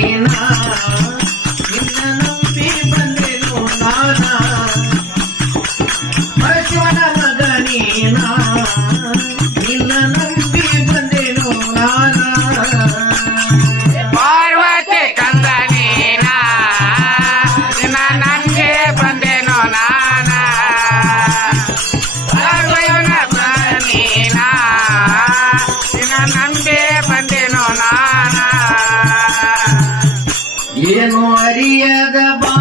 ನೀನಾ ನಿನ್ನ ನಂಬಿ ಬಂದೆನು ನಾನಾ ಪರಶಿವನ ಮಗ ನೀನಾ ನಿನ್ನ ನಂಬಿ ಬಂದೆನು ನಾನಾ ಪಾರ್ವತಿ ಕಂದ ನೀನಾ ನಿನ್ನ ನಂಬಿ ಬಂದೆನು ನಾನಾ ಪರಶಿವನ ಮಗ ನೀನಾ ನಿನ್ನ ನಂಬಿ ಬಂದೆನು ನಾನಾ ಏನು ಅರಿಯದ ಬಾ